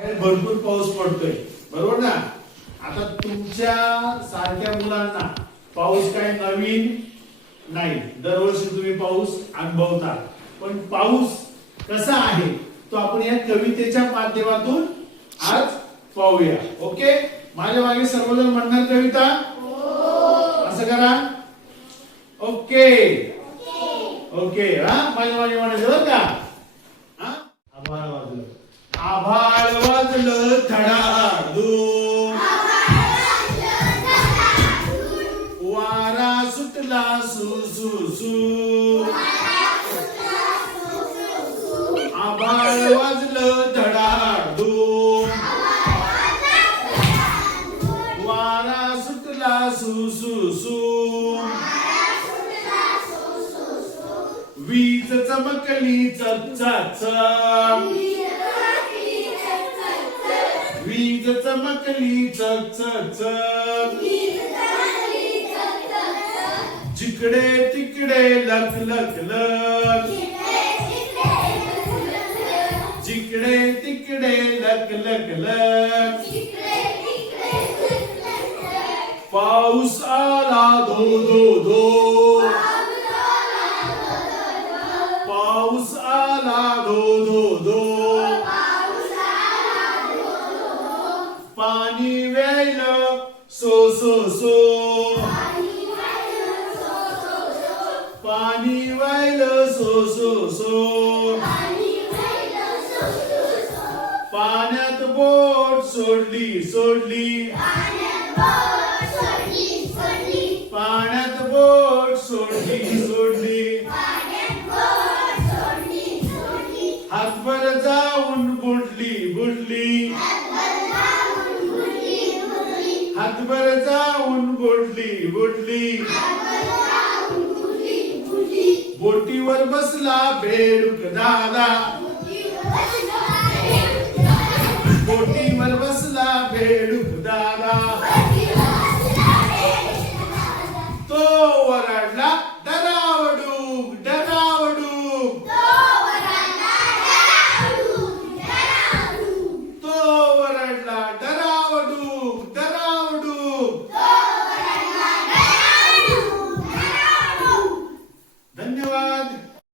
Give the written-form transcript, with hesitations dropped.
भरपूर पाऊस पडतोय, बरोबर ना? आता तुमच्या सारख्या मुलांना पाऊस काय नवीन नाही, दरवर्षी तुम्ही पाऊस अनुभवता. पण पाऊस कसा आहे तो आपण या कवितेच्या माध्यमातून आज पाहूया. ओके, माझ्या मागे सर्वजण म्हणणार कविता? असं करा. Okay okay. माझ्या मागे म्हणायचं का? आभाळ वाजलं, आभाळ वाजलं धडाधूम, वारा सुटला सु सु सु, आभाळ वाजलं धडाधूम, वारा सुटला सु सु सु, वीज चमकली चक चक चक, वीज चमकली चक चक चक, जिकडे तिकडे लक लक लक, जिकडे तिकडे लक लक लक, पाऊस आला धो धो धो, पाऊस आला धो धो धो, पाणी व्यायलं सो सो सो, पाणी व्हायलं सो सो सो, पाण्यात बोट सोडली सोडली, पाण्यात बोट सोडली सोडली, हातभर जाऊन बुडली बुडली, हातभर जाऊन बुडली बुडली, बोटीवर बसला बेडूक दादा, बोटीवर बसला बेडूक